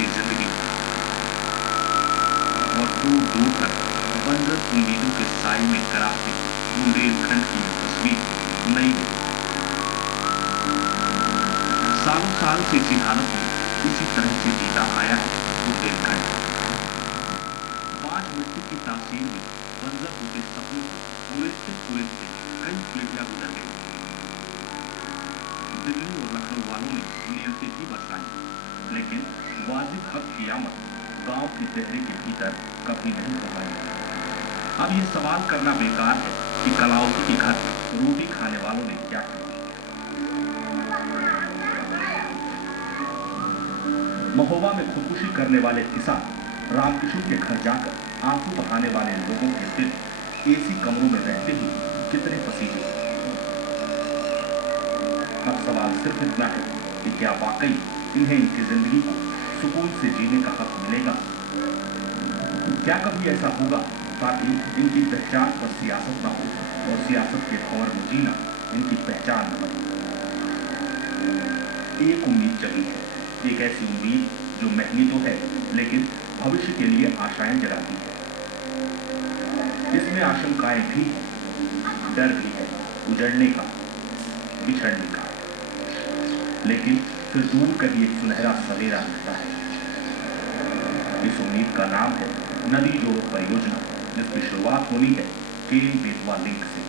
की जिंदगी और दूर दूर तक बंजर उम्मीदों के साए में कराहती बुंदेलखंड की तस्वीर नई नहीं। सालों साल से इसी हालत में इसी तरह से बीता आया है बुंदेलखंड। 5 मिनट की तासीर में बंजर होते सपनों को उड़ते कई पीढ़ियां गुजर गई। दिल्ली और लखनऊ वालों ने नीयतें भी बरसाई, लेकिन वाजिब हक क़यामत गांव की देहरी के भीतर कभी नहीं हो पाई। अब ये सवाल करना बेकार है कि कलावती के घर रोटी खाने वालों ने क्या किया। महोबा में खुदकुशी करने वाले किसान रामकिशोर के घर जाकर आंसू बहाने वाले लोगों के दिल एसी कमरों में रहते ही कितने पसीजे। अब सवाल सिर्फ इतना है कि क्या वाकई इन्हें इनकी जिंदगी को सुकून से जीने का हक मिलेगा? क्या कभी ऐसा होगा ताकि इनकी पहचान पर सियासत न हो और सियासत के दौर में जीना इनकी पहचान न बने? एक उम्मीद जगी है, एक ऐसी उम्मीद जो महंगी तो है लेकिन भविष्य के लिए आशाएं जगाती है। इसमें आशंकाएं भी हैं, डर भी है, उजड़ने का, बिछड़ने का, लेकिन फिर दूर कहीं एक सुनहरा सवेरा रहता है। इस उम्मीद का नाम है नदी जोड़ो परियोजना, जिसकी शुरुआत होनी है केन बेतवा लिंक से।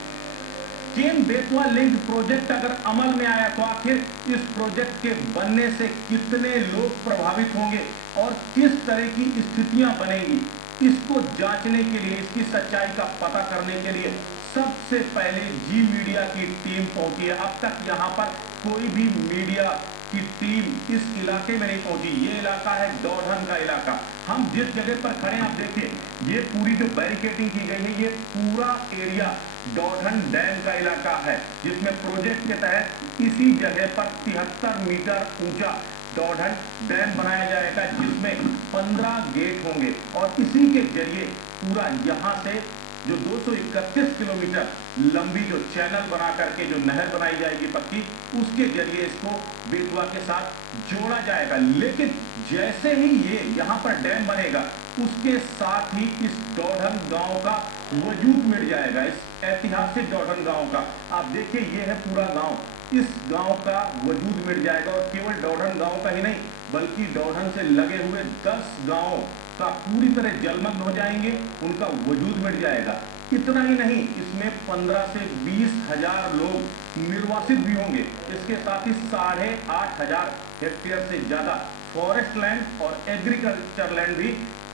केन बेतवा लिंक प्रोजेक्ट अगर अमल में आया तो आखिर इस प्रोजेक्ट के बनने से कितने लोग प्रभावित होंगे और किस तरह की स्थितियां बनेंगी, इसको जांचने के लिए, इसकी सच्चाई का पता करने के लिए सबसे पहले जी मीडिया की टीम पहुंची है। अब तक यहां पर कोई भी मीडिया की टीम इस इलाके में नहीं पहुंची। ये इलाका है डौढन का इलाका। हम जिस जगह पर खड़े हैं आप देखिए, ये पूरी जो बैरिकेडिंग की गई है, ये पूरा एरिया डौढन डैम का इलाका है, जिसमें प्रोजेक्ट के तहत इसी जगह पर 73 मीटर ऊंचा डौढन डैम बनाया जाएगा, जिसमें 15 गेट होंगे और इसी के जरिए पूरा यहां से जो 231 किलोमीटर लंबी जो चैनल बना करके जो नहर बनाई जाएगी पक्की, उसके जरिए इसको बेतवा के साथ जोड़ा जाएगा। लेकिन जैसे ही ये यहाँ पर डैम बनेगा, उसके साथ ही इस डौढन गांव का वजूद मिट जाएगा, इस ऐतिहासिक डौढन गांव का। आप देखिए, ये है पूरा गांव, इस गांव का वजूद मिट जाएगा और केवल डौढन गांव का ही नहीं बल्कि डौढन से लगे हुए 10 गांव का पूरी तरह जलमग्न हो जाएंगे, उनका वजूद मिट जाएगा। इतना ही नहीं, इसमें 15 से 20 हजार लोग निर्वासित भी होंगे। इसके साथ ही 8,500 हेक्टेयर से ज्यादा फॉरेस्ट लैंड और एग्रीकल्चर लैंड भी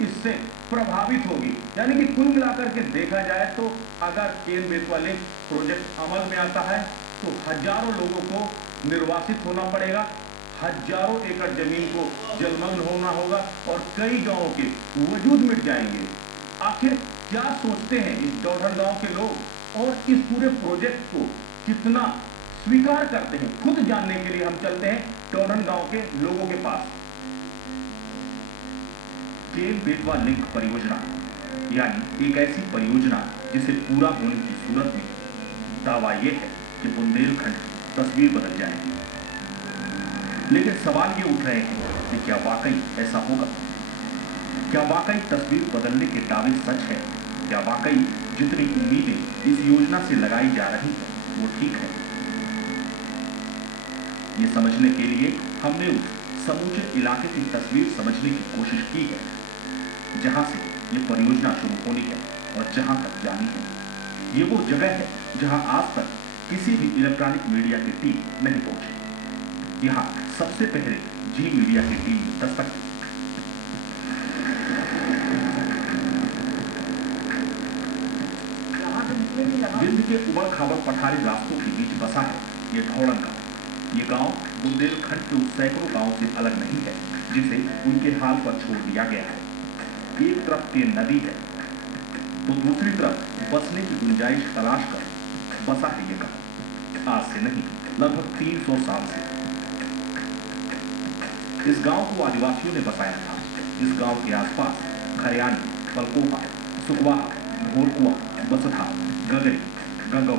इससे प्रभावित होगी। यानी कि कुल मिलाकर के देखा जाए तो अगर केन बेतवा लिंक प्रोजेक्ट अमल में आता है तो हजारों लोगों को निर्वासित होना पड़ेगा, हजारों एकड़ जमीन को जलमग्न होना होगा और कई गांवों के वजूद मिट जाएंगे। आखिर क्या सोचते हैं इस डौढन गांव के लोग और इस पूरे प्रोजेक्ट को कितना स्वीकार करते हैं, खुद जानने के लिए हम चलते हैं डौढन गांव के लोगों के पास। केन बेतवा लिंक परियोजना यानी एक ऐसी परियोजना जिसे पूरा होने की सूरत में दावा यह है कि बुंदेलखंड की तस्वीर बदल जाएगी। लेकिन सवाल ये उठ रहे हैं कि क्या वाकई ऐसा होगा? क्या वाकई तस्वीर बदलने के दावे सच है? क्या वाकई जितनी उम्मीदें इस योजना से लगाई जा रही हैं वो ठीक है? ये समझने के लिए हमने उस समूचे इलाके की तस्वीर समझने की कोशिश की है जहां से ये परियोजना शुरू होनी है और जहां तक जानी है। ये वो जगह है जहां आज तक किसी भी इलेक्ट्रॉनिक मीडिया की टीम नहीं पहुंची। यहाँ सबसे पहले जी मीडिया की टीम ने दस्तक दी। विंध्य के उबड़ खाबड़ पठारी रास्तों के बीच बसा है ये ढौड़न गांव। ये गांव बुंदेलखंड के उस सैकड़ों गांव से अलग नहीं है जिसे उनके हाल पर छोड़ दिया गया है। एक तरफ के नदी है तो दूसरी तरफ बसने की गुंजाइश तलाश कर बसा है ये गांव। आज से नहीं, लगभग 300 साल से इस गांव को आदिवासियों ने बसाया था। इस गांव के आसपास खरियानी, पलकोपा, सुखवाहा, घोरकुआ, बसथा, गगरी, गंगौ,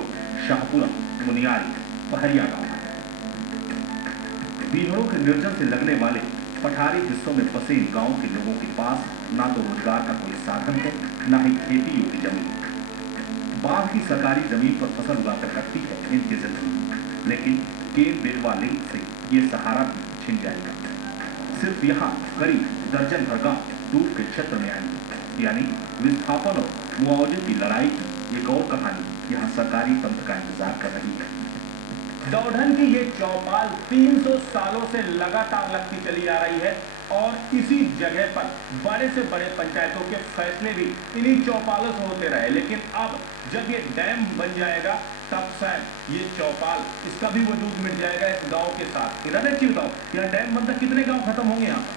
शाहपुरा, मुनियारी, पहरिया गांव। बीहड़ों के निर्जन से लगने वाले पठारी हिस्सों में बसे इन गांव के लोगों के पास ना तो रोजगार का कोई साधन है, ना ही खेती योग्य जमीन। बाढ़ की सरकारी जमीन पर फसल उगाकर कटती है इनकी जिंदगी, लेकिन केन बेतवा लिंक से ये सहारा भी छिन जाएगा। सिर्फ यहाँ करीब दर्जन भर गांव दूर के क्षेत्र में आएंगे, यानी विस्थापन और मुआवजे की लड़ाई की एक और कहानी यहाँ सरकारी तंत्र का इंतजार कर रही है। दौड़न की ये चौपाल 300 सालों से लगातार लगती चली आ रही है और इसी जगह पर बड़े से बड़े पंचायतों के फैसले भी इन्हीं चौपालों से होते रहे। लेकिन अब जब ये डैम बन जाएगा तब शायद ये चौपाल इसका भी वजूद मिट जाएगा इस गांव के साथ। इधर अच्छी बताओ, यहाँ डैम बनता कितने गांव खत्म होंगे यहाँ पर?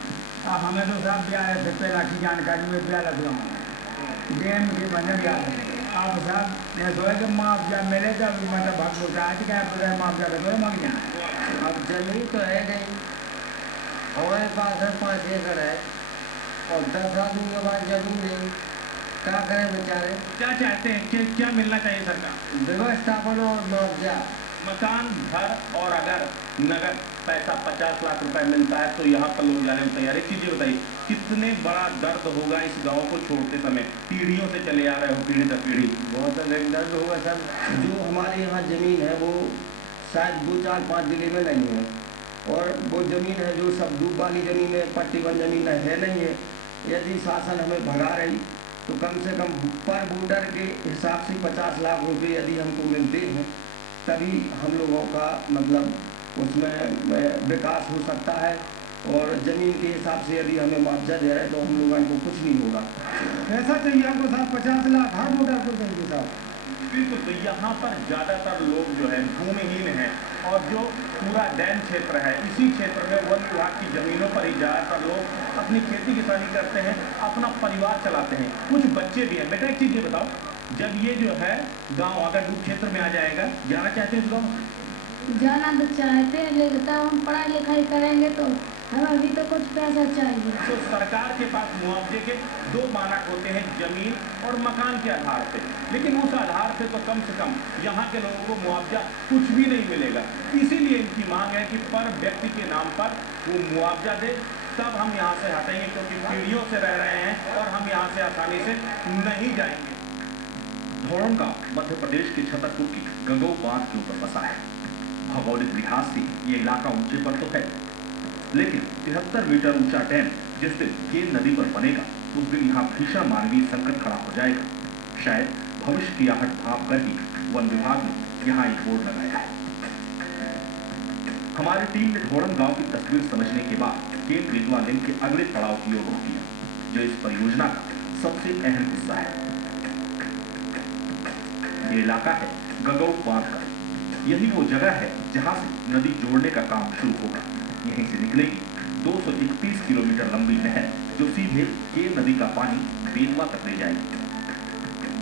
हमें तो साहब ब्याह से पहला की जानकारी में ब्याह लग रहा हूँ डैम के बने ब्याह आप साहब ये सोए कि मुआवजा मिले जब मतलब भाग बोलता है क्या पूरा मुआवजा लगे मग जाए। अब जमीन तो है नहीं, हमारे पास है 5 एकड़ है और 10 आदमी के पास जमीन नहीं, क्या करें बेचारे। क्या चाहते हैं कि क्या मिलना चाहिए सरकार? व्यवस्थापन और मुआवजा। मकान, घर और अगर नगद पैसा 50 लाख रुपए मिलता है तो यहाँ पर लोग जाने को तैयार। एक चीज बताइए, कितने बड़ा दर्द होगा इस गांव को छोड़ते समय? पीढ़ियों से चले आ रहे हो, पीढ़ी दर पीढ़ी। बहुत अधिक दर्द होगा सर। जो हमारे यहाँ जमीन है वो शायद 2, 4, 5 जिले में नहीं है, और वो जमीन है जो सब डूब वाली जमीन है, पट्टीबंद जमीन है नहीं है। यदि शासन हमें भगा रही तो कम से कम पर वोटर के हिसाब से 50 लाख रुपये यदि हमको मिलते हैं तभी हम लोगों का मतलब उसमें विकास हो सकता है, और ज़मीन के हिसाब से यदि हमें मुआवजा दे रहे हैं तो हम लोगों को कुछ नहीं होगा। पैसा चाहिए हमको साहब 50 लाख हर वोटर को चाहिए साहब। बिल्कुल, तो यहाँ पर ज़्यादातर लोग जो है भूमिहीन हैं और जो पूरा डैम क्षेत्र है इसी क्षेत्र में वन विभाग की ज़मीनों पर ही ज़्यादातर लोग अपनी खेती किसानी करते हैं, अपना परिवार चलाते हैं। कुछ बच्चे भी हैं। बेटा एक चीज़ ये बताओ, जब ये जो है गांव अगर डूब क्षेत्र में आ जाएगा, जाना चाहते हैं इस गाँव? जाना तो चाहते हैं, लेकिन तब हम पढ़ाई लिखाई करेंगे तो हमें अभी तो कुछ पैसा चाहिए। तो सरकार के पास मुआवजे के 2 मानक होते हैं, जमीन और मकान के आधार पे, लेकिन उस आधार पे तो कम से कम यहाँ के लोगों को मुआवजा कुछ भी नहीं मिलेगा। इसीलिए इनकी मांग है कि पर व्यक्ति के नाम पर वो मुआवजा दे, तब हम यहाँ से हटेंगे, क्योंकि पीढ़ियों से रह रहे हैं और हम यहाँ से आसानी से नहीं जाएंगे। धौड़न गांव मध्य प्रदेश के छतरपुर की गंगऊ बांध के ऊपर बसा है। भौगोलिक लिहाज से ये इलाका ऊंचे पर तो है, लेकिन 73 मीटर ऊंचा डैम जिस दिन केन नदी पर बनेगा उस दिन यहाँ भीषण मानवीय संकट खड़ा हो जाएगा। शायद भविष्य की आहट भाप कर ही वन विभाग ने यहाँ एक बोर्ड लगाया है। हमारी टीम ने धौड़न गांव की तस्वीर समझने के बाद केन बेतवा लिंक के अगले पड़ाव की ओर रुख किया, जो इस परियोजना का सबसे अहम हिस्सा है। ये इलाका है गंगऊ बांध का। यही वो जगह है जहां से नदी जोड़ने का काम शुरू होगा। यहीं से निकलेगी 231 किलोमीटर लंबी नहर, जो सीधे केन नदी का पानी बेतवा तक ले जाएगी।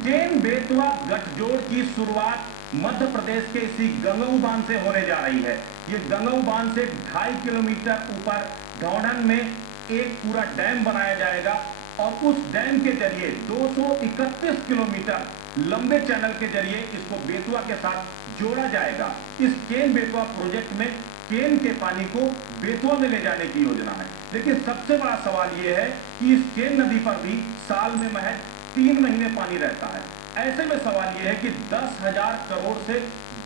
केन बेतवा गठजोड़ की शुरुआत मध्य प्रदेश के इसी गंगऊ बांध से होने जा रही है। ये गंगऊ बांध से 2.5 किलोमीटर ऊपर धौड़न में एक पूरा डैम बनाया जाएगा और उस डैम के जरिए 231 किलोमीटर लंबे चैनल के जरिए इसको बेतवा के साथ जोड़ा जाएगा। इस केन बेतवा प्रोजेक्ट में केन के पानी को बेतवा में ले जाने की योजना है। लेकिन सबसे बड़ा सवाल यह है कि इस केन नदी पर भी साल में महज 3 महीने पानी रहता है। ऐसे में सवाल यह है कि 10,000 करोड़ से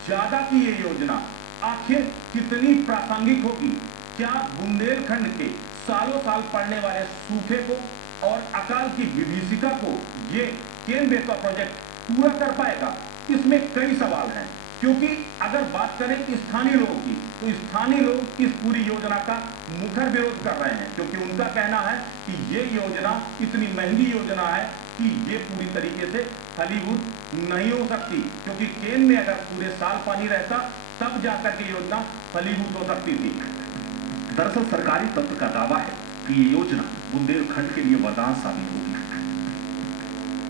ज्यादा की ये योजना आखिर कितनी प्रासंगिक होगी? क्या बुंदेलखंड के सालों साल पड़ने वाले सूखे को और अकाल की विभीषिका को ये केन बेतवा प्रोजेक्ट पूरा कर पाएगा? इसमें कई सवाल हैं, क्योंकि अगर बात करें स्थानीय लोगों की तो स्थानीय लोग इस पूरी योजना का मुखर विरोध कर रहे हैं, क्योंकि उनका कहना है कि ये योजना इतनी महंगी योजना है कि ये पूरी तरीके से फलीभूत नहीं हो सकती, क्योंकि केन में अगर पूरे साल पानी रहता तब जाकर के योजना फलीभूत हो सकती थी। दरअसल सरकारी तंत्र का दावा है कि ये योजना बुंदेलखंड के लिए वरदान साबित होगी,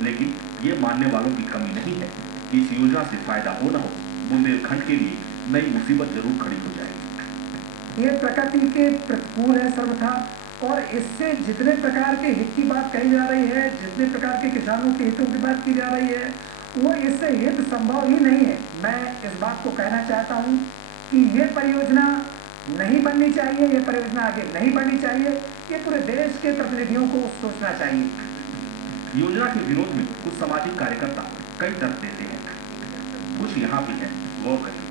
लेकिन ये मानने वालों की कमी नहीं है कि इस योजना से फायदा हो न हो, बुंदेलखंड के लिए नई मुसीबत जरूर खड़ी हो जाएगी। ये प्रकृति के प्रतिकूल है सर्वथा, और इससे जितने प्रकार के हित की बात कही जा रही है, जितने प्रकार के किसानों के हितों की बात की जा रही है, वो इससे हित संभव ही नहीं है। मैं इस बात को कहना चाहता हूँ कि ये परियोजना नहीं बननी चाहिए, ये परियोजना आगे नहीं बढ़नी चाहिए, ये पूरे देश के प्रतिनिधियों को सोचना चाहिए। योजना के विरोध में कुछ सामाजिक कार्यकर्ता कई तर्क देते हैं, कुछ यहाँ भी है, गौर करिए।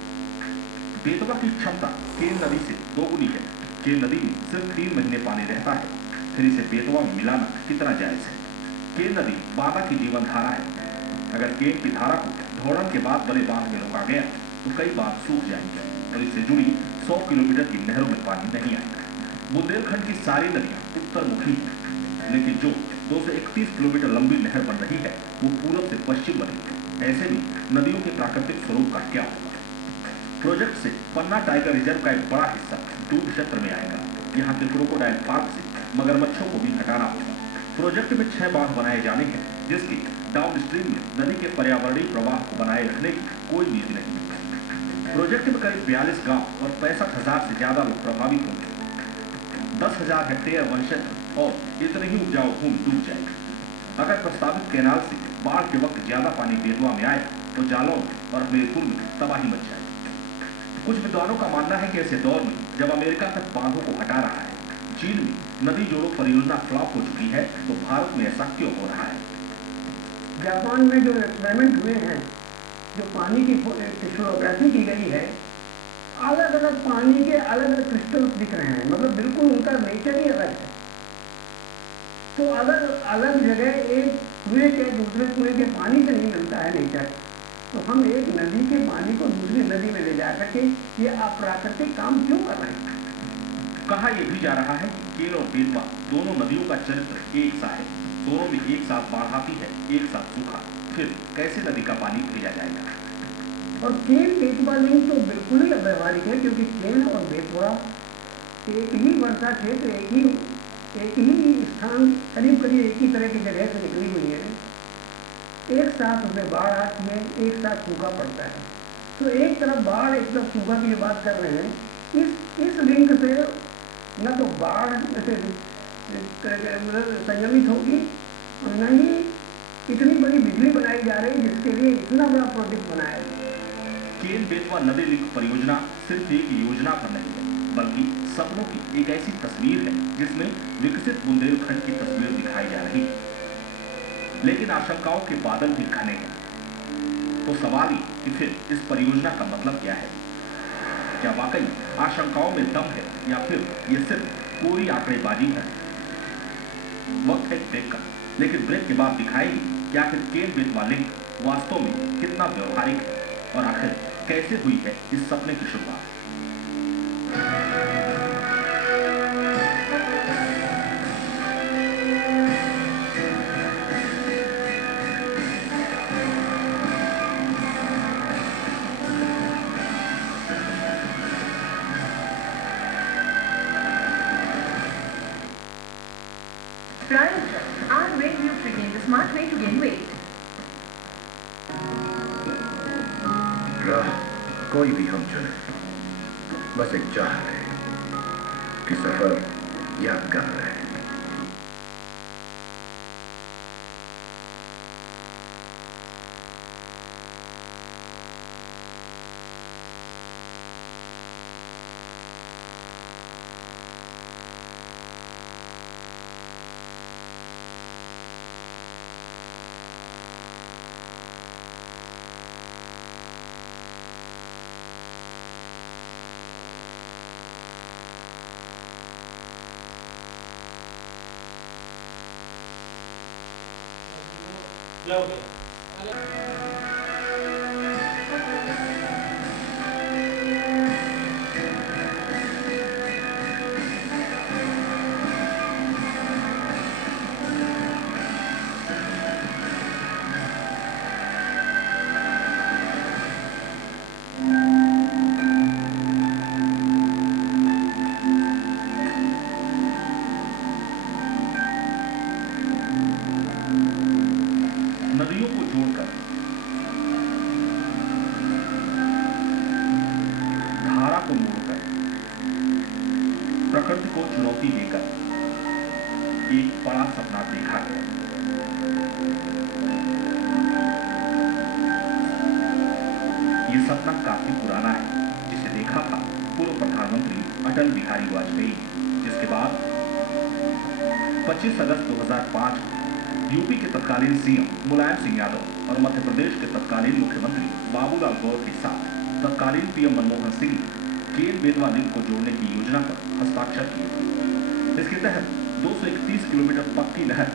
बेतवा की क्षमता केन नदी से दोगुनी है। केन नदी में सिर्फ 3 महीने पानी रहता है, फिर इसे बेतवा में मिलाना कितना जायज है। केन नदी बांदा की जीवन धारा है। अगर केन की धारा को धोड़न के बाद बड़े बांध में रोका गया तो कई बांध सूख जाएंगे और इससे जुड़ी 100 किलोमीटर की नहरों में पानी नहीं आएगा। बुंदेलखंड की सारी नदियां उत्तरमुखी हैं, लेकिन जो 231 किलोमीटर लंबी नहर बन रही है वो पूरब से पश्चिम बनेगी। ऐसे में नदियों के प्राकृतिक स्वरूप का क्या होगा। प्रोजेक्ट से पन्ना टाइगर रिजर्व का एक बड़ा हिस्सा दूध क्षेत्र में आएगा। यहाँ के क्रोकोडाइल पार्क से मगरमच्छों को भी हटाना होगा। प्रोजेक्ट में 6 बांध बनाए जाने हैं, जिसके डाउन स्ट्रीम में नदी के पर्यावरणीय प्रवाह को बनाए रखने की कोई नीति नहीं। प्रोजेक्ट में करीब 42 गांव और 65,000 से ज्यादा लोग प्रभावित होंगे। 10,000 हेक्टेयर वन क्षेत्र और इतनी ही उपजाऊ भूमि डूब जाएगी। अगर प्रस्तावित कैनाल से बाढ़ के वक्त ज्यादा पानी बेतवा में आए तो जालौन और हमीरपुर में तबाही मच जाएगी। कुछ विद्वानों का मानना है कि ऐसे दौर में जब अमेरिका तक बांधों को हटा रहा है, चीन में नदी जोड़ो परियोजना फ्लॉप हो चुकी है, तो भारत में ऐसा क्यों हो रहा है। जापान में जो एक्सपेरिमेंट हुए हैं, जो पानी की क्रिस्टलोग्राफी की गई है, अलग अलग पानी के अलग अलग क्रिस्टल्स दिख रहे हैं, मतलब बिल्कुल उनका नेचर ही अलग है। तो अगर अलग जगह एक कुएं के दूसरे कुएं के पानी से नहीं मिलता है नेचर, तो हम एक नदी के पानी को दूसरी नदी में ले जा करके ये अप्राकृतिक काम क्यों कर रहे हैं। कहा यह भी जा रहा है कि केन और बेतवा दोनों नदियों का चरित्र एक सा है। दोनों में एक साथ बाढ़ आती है, एक साथ सूखा, फिर कैसे नदी का पानी भेजा जाएगा। और केन बेतवा लिंक तो बिल्कुल ही अव्यवहारिक है, क्योंकि केन और बेतवा एक ही वर्षा क्षेत्र, एक ही स्थान, करीब करीब एक ही तरह की जगह से निकली हुई है। एक साथ उसमें बाढ़ आती है, एक साथ सूखा पड़ता है। तो एक तरफ बाढ़, एक तरफ सूखा की बात कर रहे हैं। इस लिंक से न तो बाढ़ से संयमित होगी और न ही इतनी बड़ी बिजली बनाई जा रही जिसके लिए इतना बड़ा प्रोजेक्ट बनाया है। केन बेतवा नदी लिंक परियोजना सिर्फ एक योजना पर नहीं है, बल्कि सपनों की एक ऐसी तस्वीर है जिसमें विकसित बुंदेलखंड की तस्वीर दिखाई जा रही है। लेकिन आशंकाओं के बादल भी घने हैं। तो सवाल ही कि फिर इस परियोजना का मतलब क्या है। क्या वाकई आशंकाओं में दम है या फिर ये सिर्फ पूरी आंकड़ेबाजी है। वक्त है ब्रेक का, लेकिन ब्रेक के बाद दिखाएगी कि आखिर केन बेतवा लिंक वास्तव में कितना व्यवहारिक है और आखिर कैसे हुई है इस सपने की शुरुआत। Our weight nutrient, the smart way to gain weight. राह कोई भी हम चुने, बस एक चाह है कि सफर यादगार रहे। नदियों को जोड़कर, धारा को मोड़कर, प्रकृति को चुनौती देकर एक बड़ा सपना देखा गया। ये सपना काफी पुराना है, जिसे देखा था पूर्व प्रधानमंत्री अटल बिहारी वाजपेयी, जिसके बाद 25 अगस्त 2005 यूपी के तत्कालीन सीएम मुलायम सिंह यादव और मध्य प्रदेश के तत्कालीन मुख्यमंत्री बाबूलाल गौर के साथ तत्कालीन पीएम मनमोहन सिंह ने केन बेतवा लिंक को जोड़ने की योजना पर हस्ताक्षर किए। इसके तहत 231 किलोमीटर पक्की नहर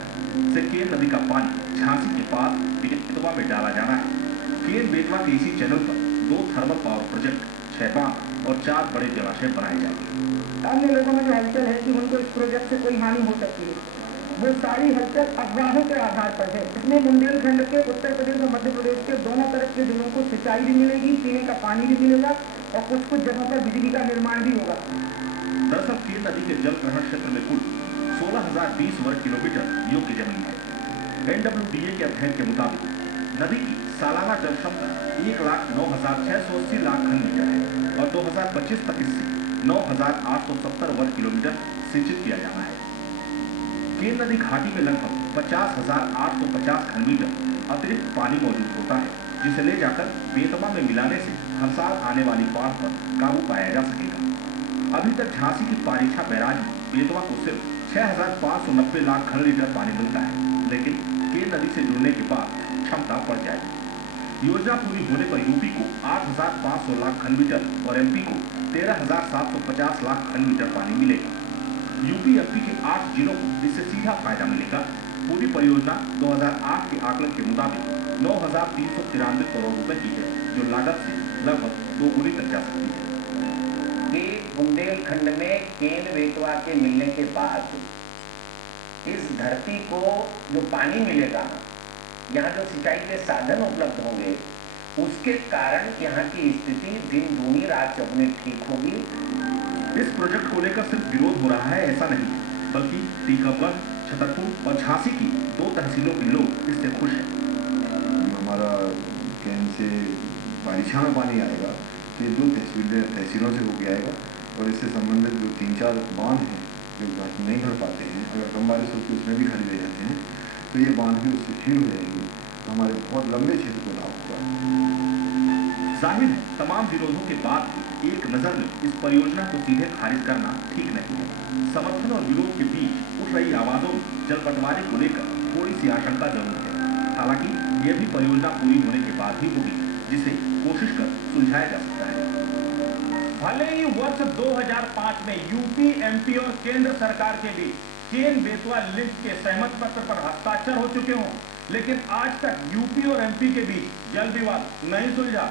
से केन नदी का पानी झांसी के पास बेतवा में डाला जाना है। केन बेतवा के इसी चैनल पर 2 थर्मल पावर प्रोजेक्ट, 6 बांध और 4 बड़े जलाशय बनाए जाएंगे। अन्य लोगों में जो हलचल है कि उनको इस प्रोजेक्ट से कोई हानि हो सकती है, वो सारी हलचल अफवाहों के आधार पर है। इसमें बुंदेलखंड के उत्तर प्रदेश और मध्य प्रदेश के दोनों तरफ के जिलों को सिंचाई भी मिलेगी, पीने का पानी भी मिलेगा और कुछ कुछ जगहों पर बिजली का निर्माण भी होगा। दरअसल केन नदी के जल ग्रहण क्षेत्र में कुल 16,020 वर्ग किलोमीटर योग्य जमीन है। NWDA के अध्ययन के मुताबिक नदी की सालाना जल क्षमता 1,09,680 लाख घन मीटर है और 2025 तक इससे 9,870 वर्ग किलोमीटर सिंचित किया जाना है। केन नदी घाटी में लगभग 50,850 घन मीटर अतिरिक्त पानी मौजूद होता है, जिसे ले जाकर बेतवा में मिलाने से हर साल आने वाली बाढ़ पर काबू पाया जा सकेगा। अभी तक झांसी की पारीछा बैराज में बेतवा को सिर्फ 6,590 लाख घन लीटर पानी मिलता है, लेकिन केन नदी से जुड़ने के बाद क्षमता बढ़ जाएगी। योजना पूरी होने पर यूपी को 8,500 लाख घन मीटर और एमपी को 13,750 लाख घन मीटर पानी मिलेगा। यूपी एमपी के 8 जिलों को इससे सीधा फायदा मिलेगा। पूरी परियोजना 2008 के आकलन के मुताबिक 9,393 करोड़ रुपए की है, जो लागत से लगभग 2 गुनी तक जा सकती है। कि बुंदेलखंड में केन बेतवा के मिलने के बाद इस धरती को जो पानी मिलेगा, यहाँ जो सिंचाई के साधन उपलब्ध होंगे, उसके कारण यहाँ की स्थिति दिन दूनी रात चौगुनी ठीक होगी। इस प्रोजेक्ट को लेकर सिर्फ विरोध हो रहा है ऐसा नहीं है, बल्कि टीकमगढ़, छतरपुर और झांसी की 2 तहसीलों के लोग इससे खुश हैं। हमारा केन से पारीछा में पानी आएगा तो ये 2 तहसीलों से होके आएगा और इससे संबंधित जो 3-4 बांध हैं जो नहीं भर पाते हैं, अगर कम बारिश होती है उसमें भी खाली रह जाते हैं, तो ये बांध भी उससे फील हो जाएंगी, तो हमारे बहुत लंबे क्षेत्र को लाभ होगा। जाहिर है तमाम विरोधों के बाद भी एक नजर में इस परियोजना को सीधे खारिज करना ठीक नहीं है। समर्थन और विरोध के बीच उठ रही आवाजों में जल बंटवारे को लेकर थोड़ी सी आशंका जरूर है। हालांकि यह भी परियोजना पूरी होने के बाद ही होगी, जिसे कोशिश कर सुलझाया जा सकता है। भले ही वर्ष 2005 में यूपी, एमपी और केंद्र सरकार के बीच केन बेतवा लिंक के सहमत पत्र पर हस्ताक्षर हो चुके हों, लेकिन आज तक यूपी और एमपी के बीच जल विवाद नहीं सुलझा।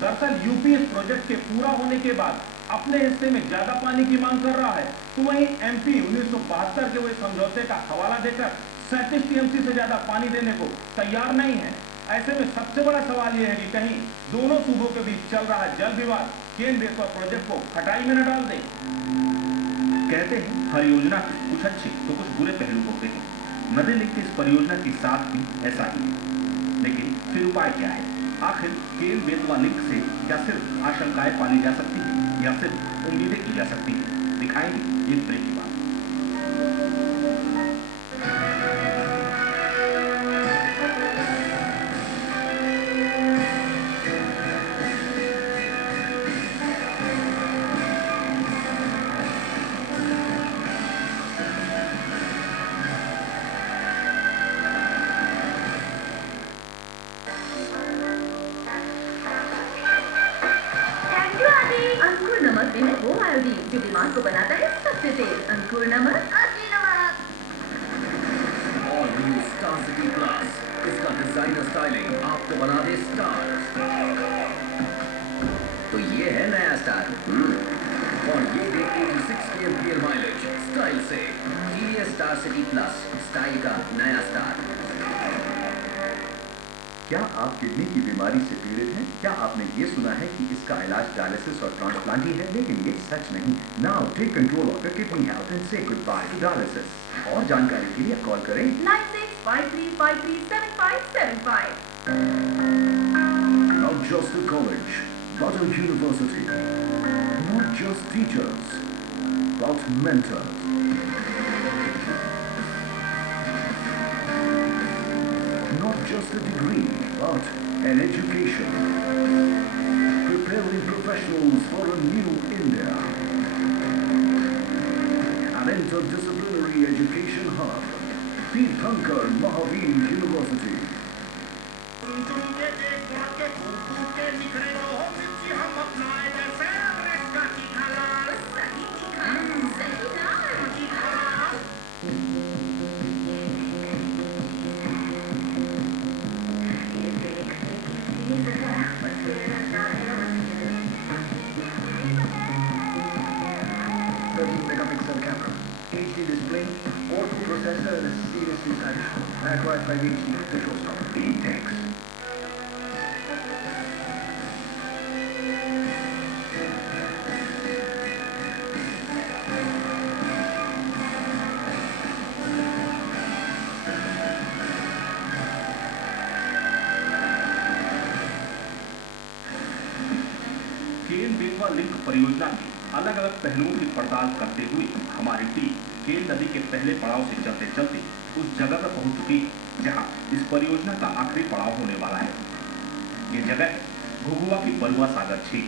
दरअसल यूपी इस प्रोजेक्ट के पूरा होने के बाद अपने हिस्से में ज्यादा पानी की मांग कर रहा है, तो वहीं एमपी 1972 के वही समझौते का हवाला देकर 37 टीएमसी से ज्यादा पानी देने को तैयार नहीं है। ऐसे में सबसे बड़ा सवाल यह है कि कहीं दोनों सूबों के बीच चल रहा जल विवाद केन बेतवा प्रोजेक्ट को खटाई में न डाल दे। कहते हैं हर योजना के कुछ अच्छे तो कुछ बुरे पहलू होते हैं। नदी लिंक इस परियोजना के साथ भी ऐसा ही है, लेकिन फिर उपाय क्या है? आखिर केन बेतवा लिंक से क्या सिर्फ आशंकाएं पाली जा सकती है या सिर्फ उम्मीदें की जा सकती है? दिखाएंगे एक ब्रेक के बाद। वो आयोडीन जो दिमाग को बनाता है सबसे तेज। अंकुर नमक। All new Star City Plus, इसका डिजाइनर स्टाइलिंग आपको बना दे स्टार। तो ये है नया स्टार और ये दे 86 kmpl माइलेज स्टाइल से। TVS Star City Plus, style का नया स्टार। क्या आप किडनी की बीमारी से पीड़ित हैं? क्या आपने ये सुना है कि इसका इलाज डायलिसिस और ट्रांसप्लांट ही है? लेकिन ये सच नहीं। Now take control of your kidney health and say goodbye to dialysis. और जानकारी के लिए कॉल करें 9653537575। Not just a college, but a university. Not just teachers, but mentors. Not just a degree, but an education. Preparing professionals for a new India. an interdisciplinary education hub, Tirthankar Mahavir University. Megapixel camera, HD display, auto processor, and a seriously stylish acquired by HD visual stock. Intex. Ken Betwa link परियोजना के अलग अलग पहलुओं की पड़ताल करते हुए हमारी टीम केन नदी के पहले पड़ाव से चलते चलते उस जगह पर पहुंच चुकी जहां इस परियोजना का आखिरी पड़ाव होने वाला है। ये जगह है घुघुआ की बरुआ सागर झील,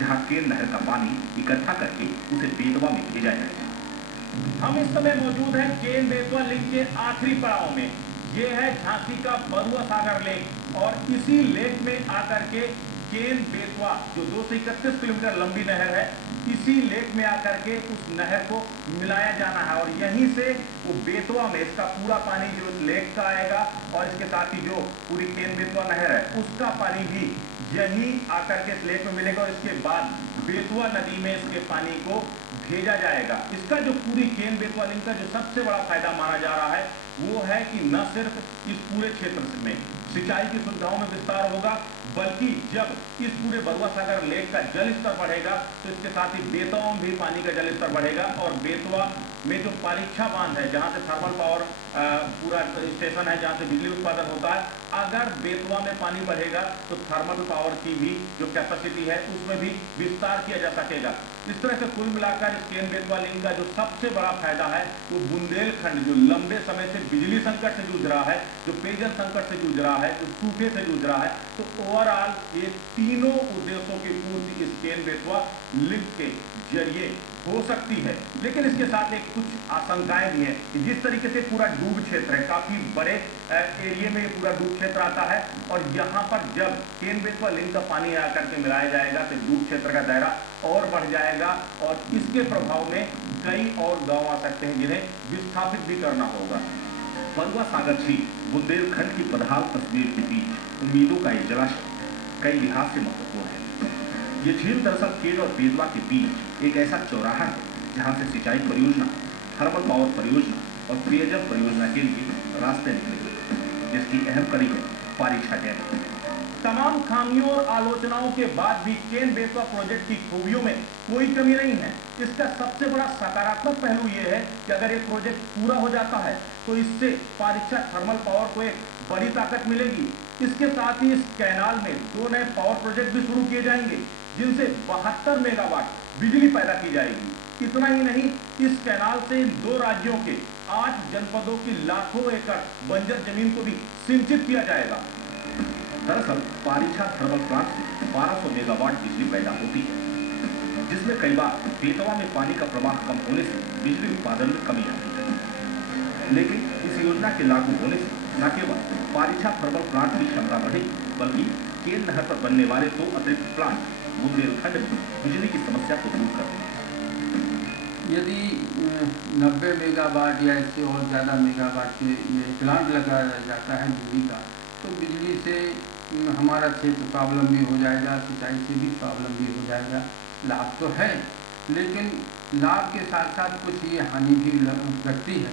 जहां केन नहर का पानी इकट्ठा करके उसे बेतवा में भेजा जाएगा। हम इस समय मौजूद हैं केन बेतवा लिंक के आखिरी पड़ाव में। ये है झांसी का बरुआ सागर लेक और इसी लेक में आकर के केन बेतवा जो 231 किलोमीटर लंबी नहर है, इसी लेक में आकर के उस नहर को मिलाया जाना है और यहीं से वो बेतवा में इसका पूरा पानी जो लेक का आएगा और इसके साथ ही जो पूरी केन बेतवा नहर है उसका पानी भी यहीं आकर के इस लेक में मिलेगा और इसके बाद बेतवा नदी में इसके पानी को भेजा जाएगा। इसका जो पूरी केन बेतवा लिंक का जो सबसे बड़ा फायदा माना जा रहा है वो है कि न सिर्फ इस पूरे क्षेत्र में सिंचाई की सुविधाओं में विस्तार होगा, बल्कि जब इस पूरे बरुआ सागर लेक का जल स्तर बढ़ेगा तो इसके साथ ही बेतवा में भी पानी का जल स्तर बढ़ेगा और बेतवा में जो परीक्षा बांध है जहां से थर्मल पावर पूरा स्टेशन है जहां से बिजली उत्पादन होता है, अगर बेतवा में पानी बढ़ेगा तो थर्मल पावर की भी जो कैपेसिटी है उसमें भी विस्तार किया जा सकेगा। इस तरह से कुल मिलाकर इस केन बेतवा लिंक का जो सबसे बड़ा फायदा है वो बुंदेलखंड जो लंबे समय से बिजली संकट से जूझ रहा है, जो पेयजल संकट से जूझ रहा है, जो सूखे से जूझ रहा है, तो ओवरऑल ये तीनों उद्देश्यों की पूर्ति इस केन बेतवा लिंक के जरिए हो सकती है। लेकिन इसके साथ एक कुछ आशंकाएं भी हैं कि जिस तरीके से पूरा डूब क्षेत्र है, काफी बड़े एरिया में पूरा डूब क्षेत्र आता है और यहाँ पर जब केन बेतवा लिंक का पानी आकर के मिलाया जाएगा तो डूब क्षेत्र का दायरा और बढ़ जाएगा और इसके प्रभाव में कई और गांव आ सकते हैं जिन्हें विस्थापित भी करना होगा। बरुआ सागर झील बुंदेलखंड की बदहाल तस्वीर के बीच उम्मीदों का ये जलाशय कई लिहाज से महत्वपूर्ण है। ये झील दरअसल केन और बेतवा के बीच एक ऐसा चौराहा है जहां से सिंचाई परियोजना, थर्मल पावर परियोजना और पेयजल परियोजना के लिए रास्ते निकले, जिसकी अहम कड़ी है पारीक्षा डैम। तमाम खामियों और आलोचनाओं के बाद भी केन बेतवा प्रोजेक्ट की खूबियों में कोई कमी नहीं है। इसका सबसे बड़ा सकारात्मक पहलू यह है कि अगर ये प्रोजेक्ट पूरा हो जाता है तो इससे पारीक्षा थर्मल पावर को एक बड़ी ताकत मिलेगी। इसके साथ ही इस कैनाल में 2 नए पावर प्रोजेक्ट भी शुरू किए जाएंगे जिनसे 72 मेगावाट बिजली पैदा की जाएगी। इतना ही नहीं, इस कैनाल से इन 2 राज्यों के 8 जनपदों की लाखों एकड़ बंजर जमीन को भी सिंचित किया जाएगा। दरअसल पारीक्षा थर्मल प्लांट से 1200 मेगावाट बिजली पैदा होती है, जिसमें कई बार बेतवा में पानी का प्रवाह कम होने से बिजली उत्पादन में कमी आती है। लेकिन इस योजना के लागू होने से न केवल पारीक्षा थर्मल प्लांट की क्षमता बढ़ेगी, बल्कि केन नहर पर बनने वाले 2 अतिरिक्त प्लांट बुंदेलखंड में बिजली की समस्या को दूर कर देंगे। यदि 90 मेगावाट या इससे और ज़्यादा मेगावाट के प्लांट लगाया जाता है बिजली का, तो बिजली से हमारा क्षेत्र स्वावलंबी हो जाएगा, सिंचाई से भी स्वावलंबी हो जाएगा। लाभ तो है, लेकिन लाभ के साथ साथ कुछ ये हानि भी लगती है।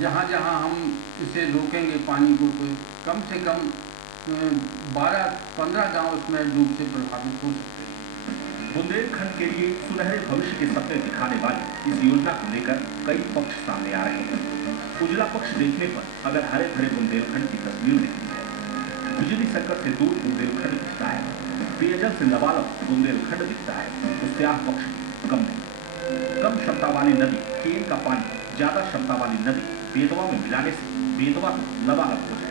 जहाँ जहाँ हम इसे रोकेंगे पानी को, तो कम से कम 12-15 गांव उसमें डूब से प्रभावित हो सकते हैं। बुंदेलखंड के लिए सुनहरे भविष्य के सपने दिखाने वाली इस योजना को लेकर कई पक्ष सामने आ रहे हैं। उजला पक्ष देखने पर अगर हरे भरे बुंदेलखंड की तस्वीर दिखती है, बिजली संकट से दूर बुंदेलखंड दिखता है, पेयजल से लबालब बुंदेलखंड दिखता है, तो स्याह पक्ष कम नहीं। कम क्षमता वाली नदी केन का पानी ज्यादा क्षमता वाली नदी बेतवा में मिलाने से बेतवा तो लबालब हो जाए।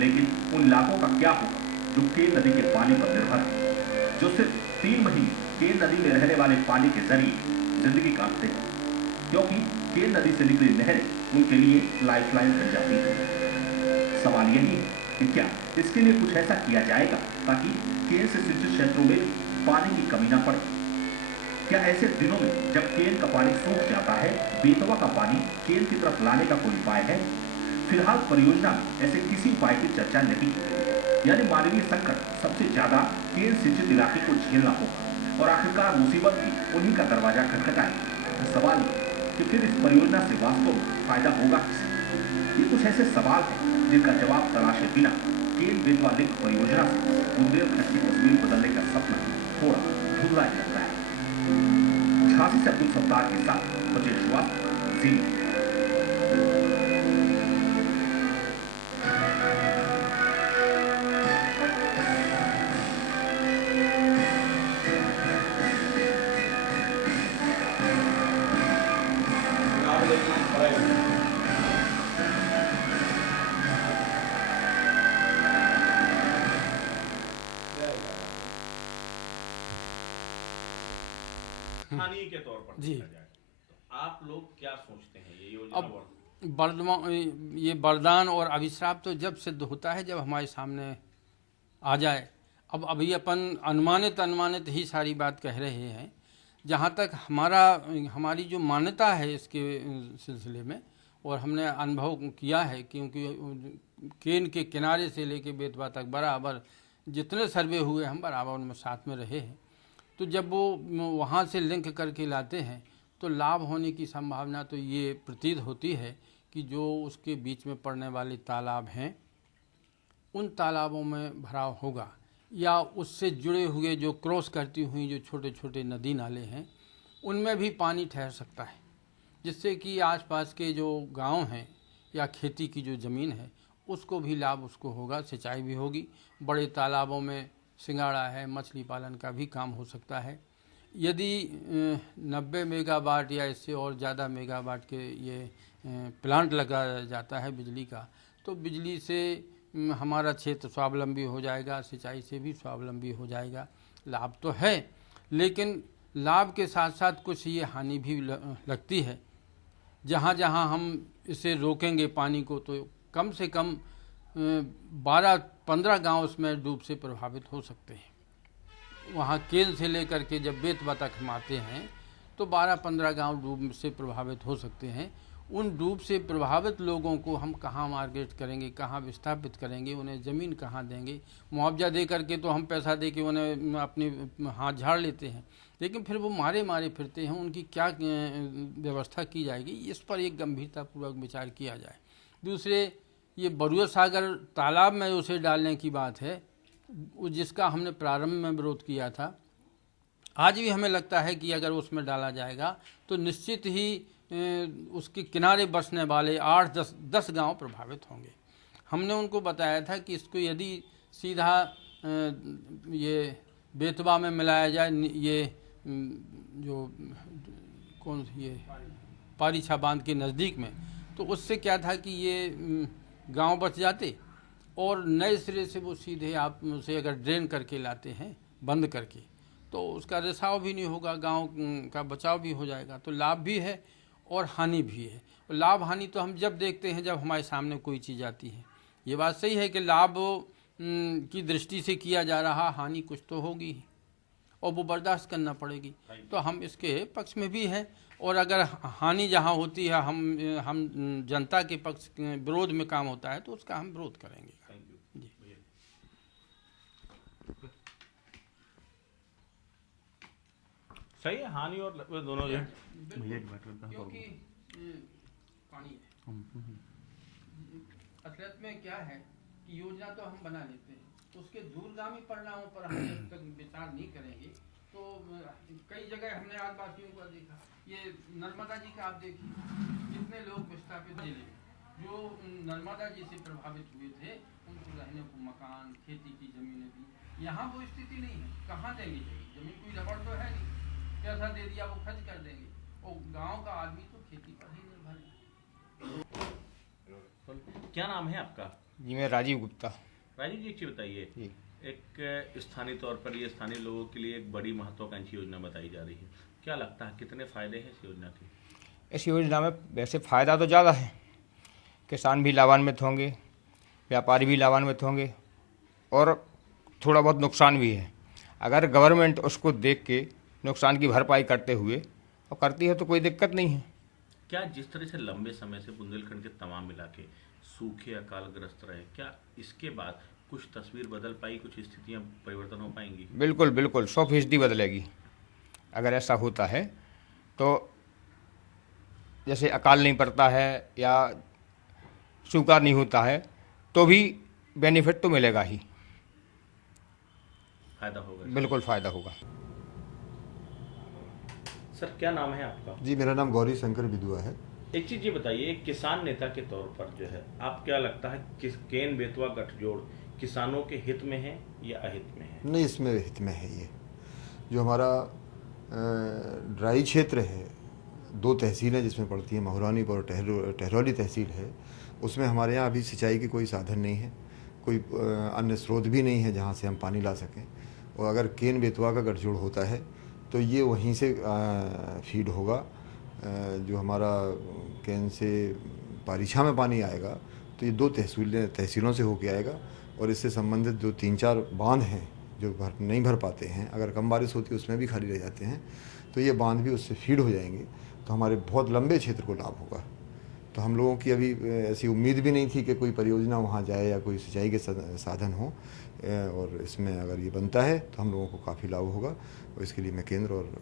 लेकिन उन इलाकों का क्या होगा जो केन नदी के पानी पर निर्भर है, जो सिर्फ 3 महीने केन नदी में रहने वाले पानी के जरिए जिंदगी काटते हैं। क्योंकि केन नदी से निकली नहरें उनके लिए लाइफलाइन बन जाती है। सवाल यही है कि क्या इसके लिए कुछ ऐसा किया जाएगा ताकि केन से सिंचित क्षेत्रों में पानी की कमी न पड़े। क्या ऐसे दिनों में जब केन का पानी सूख जाता है, बेतवा का पानी केन की तरफ लाने का कोई उपाय है? फिलहाल परियोजना में ऐसे किसी उपाय की चर्चा नहीं की गई। यानी मानवीय संकट सबसे ज्यादा केन सिंचित इलाके को झेलना होगा और आखिरकार मुसीबत भी उन्हीं का दरवाजा खटखटाएगी। सवाल कि फिर इस परियोजना से वास्तव में फायदा होगा किसे? ये कुछ ऐसे सवाल हैं जिनका जवाब तलाशे बिना केन बेतवा लिंक परियोजना से बुंदेलखंड की तस्वीर बदलने का सपना थोड़ा धुंधला लगता है। झांसी से अब्दुल सत्तार के साथ बचे श्रीवास्तव, जी। स्थानीय के तौर पर जी, तो आप लोग क्या सोचते हैं ये योजना? अब ये वरदान और अभिश्राप तो जब सिद्ध होता है जब हमारे सामने आ जाए। अब अभी अपन अनुमानित ही सारी बात कह रहे हैं। जहाँ तक हमारी जो मान्यता है इसके सिलसिले में और हमने अनुभव किया है, क्योंकि केन के किनारे से लेके बेतवा तक बराबर जितने सर्वे हुए हम बराबर उनमें साथ में रहे हैं। तो जब वो वहाँ से लिंक करके लाते हैं तो लाभ होने की संभावना तो ये प्रतीत होती है कि जो उसके बीच में पड़ने वाले तालाब हैं उन तालाबों में भराव होगा, या उससे जुड़े हुए जो क्रॉस करती हुई जो छोटे छोटे नदी नाले हैं उनमें भी पानी ठहर सकता है, जिससे कि आसपास के जो गांव हैं या खेती की जो ज़मीन है उसको भी लाभ उसको होगा, सिंचाई भी होगी। बड़े तालाबों में सिंगाड़ा है, मछली पालन का भी काम हो सकता है। यदि 90 मेगावाट या इससे और ज़्यादा मेगावाट के ये प्लांट लगाया जाता है बिजली का, तो बिजली से हमारा क्षेत्र स्वावलंबी हो जाएगा, सिंचाई से भी स्वावलंबी हो जाएगा। लाभ तो है, लेकिन लाभ के साथ साथ कुछ ये हानि भी लगती है। जहाँ जहाँ हम इसे रोकेंगे पानी को, तो कम से कम 12-15 गांव उसमें डूब से प्रभावित हो सकते हैं। वहाँ केन से लेकर के जब बेतवा तक हम आते हैं तो 12-15 गांव डूब से प्रभावित हो सकते हैं। उन डूब से प्रभावित लोगों को हम कहाँ मार्केट करेंगे, कहाँ विस्थापित करेंगे, उन्हें ज़मीन कहाँ देंगे? मुआवजा दे करके तो हम पैसा दे के उन्हें अपनी हाथ झाड़ लेते हैं, लेकिन फिर वो मारे फिरते हैं। उनकी क्या व्यवस्था की जाएगी, इस पर एक गंभीरतापूर्वक विचार किया जाए। दूसरे, ये बरुआ सागर तालाब में उसे डालने की बात है, जिसका हमने प्रारंभ में विरोध किया था। आज भी हमें लगता है कि अगर उसमें डाला जाएगा तो निश्चित ही उसके किनारे बसने वाले 8-10 गांव प्रभावित होंगे। हमने उनको बताया था कि इसको यदि सीधा ये बेतवा में मिलाया जाए, ये जो ये पारीछा बांध के नज़दीक में, तो उससे क्या था कि ये गांव बच जाते और नए सिरे से वो सीधे आप उसे अगर ड्रेन करके लाते हैं बंद करके, तो उसका रिसाव भी नहीं होगा, गांव का बचाव भी हो जाएगा। तो लाभ भी है और हानि भी है। और लाभ हानि तो हम जब देखते हैं जब हमारे सामने कोई चीज़ आती है। ये बात सही है कि लाभ की दृष्टि से किया जा रहा, हानि कुछ तो होगी ही और वो बर्दाश्त करना पड़ेगी। तो हम इसके पक्ष में भी हैं, और अगर हानि जहाँ होती है हम जनता के पक्ष विरोध में काम होता है तो उसका हम विरोध करेंगे। जी, सही है, हानि और दोनों जो क्योंकि पानी असलियत में क्या है कि योजना तो हम बना लेते हैं, उसके दूरगामी परिणामों पर हम जब तक विचार नहीं करेंगे तो कई जगह हमने आदिवासियों को देखा। ये नर्मदा जी का आप देखिए, कितने लोग विस्थापित जिले जो नर्मदा जी से प्रभावित हुए थे, उनको रहने को मकान, खेती की जमीनें दी। यहाँ वो स्थिति नहीं है, कहाँ देंगे जमीन? कोई रबड़ तो है नहीं, पैसा दे दिया वो खर्च कर देंगे, और गांव का आदमी तो खेती पर ही निर्भर है। क्या नाम है आपका? जी, मैं राजीव गुप्ता। राजीव जी, एक चीज बताइए, एक स्थानीय तौर पर ये स्थानीय लोगों के लिए एक बड़ी महत्वाकांक्षी योजना बताई जा रही है, क्या लगता है कितने फायदे हैं इस योजना के? इस योजना में वैसे फ़ायदा तो ज़्यादा है, किसान भी लाभान्वित होंगे, व्यापारी भी लाभान्वित होंगे और थोड़ा बहुत नुकसान भी है। अगर गवर्नमेंट उसको देख के नुकसान की भरपाई करते हुए और करती है तो कोई दिक्कत नहीं है। क्या जिस तरह से लंबे समय से बुंदेलखंड के तमाम इलाके सूखे अकालग्रस्त रहे, क्या इसके बाद कुछ तस्वीर बदल पाई, कुछ स्थितियां परिवर्तन हो पाएंगी? बिल्कुल बिल्कुल 100% बदलेगी। अगर ऐसा होता है तो जैसे अकाल नहीं पड़ता है या सूखा नहीं होता है तो भी बेनिफिट तो मिलेगा ही, फायदा होगा। बिल्कुल फ़ायदा होगा। सर क्या नाम है आपका? जी मेरा नाम गौरी शंकर विदुआ है। एक चीज़ ये बताइए, एक किसान नेता के तौर पर जो है आप क्या लगता है कि केन बेतवा गठजोड़ किसानों के हित में है या अहित में है? नहीं, इसमें हित में है। ये जो हमारा ड्राई क्षेत्र है, 2 तहसीलें जिसमें पड़ती हैं, महुरानी और टहरौली तहसील है, उसमें हमारे यहाँ अभी सिंचाई के कोई साधन नहीं है, कोई अन्य स्रोत भी नहीं है जहाँ से हम पानी ला सकें। और अगर केन बेतवा का गठजोड़ होता है तो ये वहीं से फीड होगा। जो हमारा केन से पारीछा में पानी आएगा तो ये 2 तहसीलों से होके आएगा और इससे संबंधित जो 3-4 बांध हैं जो नहीं भर पाते हैं, अगर कम बारिश होती है उसमें भी खाली रह जाते हैं, तो ये बांध भी उससे फीड हो जाएंगे, तो हमारे बहुत लंबे क्षेत्र को लाभ होगा। तो हम लोगों की अभी ऐसी उम्मीद भी नहीं थी कि कोई परियोजना वहाँ जाए या कोई सिंचाई के साधन हो, और इसमें अगर ये बनता है तो हम लोगों को काफ़ी लाभ होगा। और इसके लिए मैं केंद्र और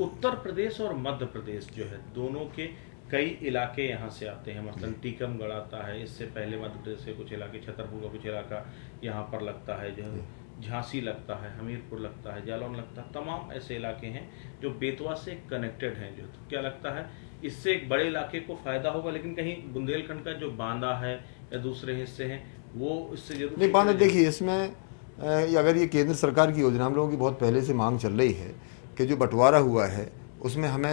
उत्तर प्रदेश और मध्य प्रदेश जो है दोनों के कई इलाके यहाँ से आते हैं, मसलन टीकमगढ़ आता है, इससे पहले मध्य प्रदेश के कुछ इलाके, छतरपुर का कुछ इलाका यहाँ पर लगता है, जो है झांसी लगता है, हमीरपुर लगता है, जालौन लगता है, तमाम ऐसे इलाके हैं जो बेतवा से कनेक्टेड हैं। जो तो क्या लगता है इससे एक बड़े इलाके को फायदा होगा, लेकिन कहीं बुंदेलखंड का जो बांदा है या दूसरे हिस्से हैं वो इससे जरूर नहीं। बांदा देखिए, इसमें अगर ये केंद्र सरकार की योजना, हम लोगों की बहुत पहले से मांग चल रही है कि जो बंटवारा हुआ है उसमें हमें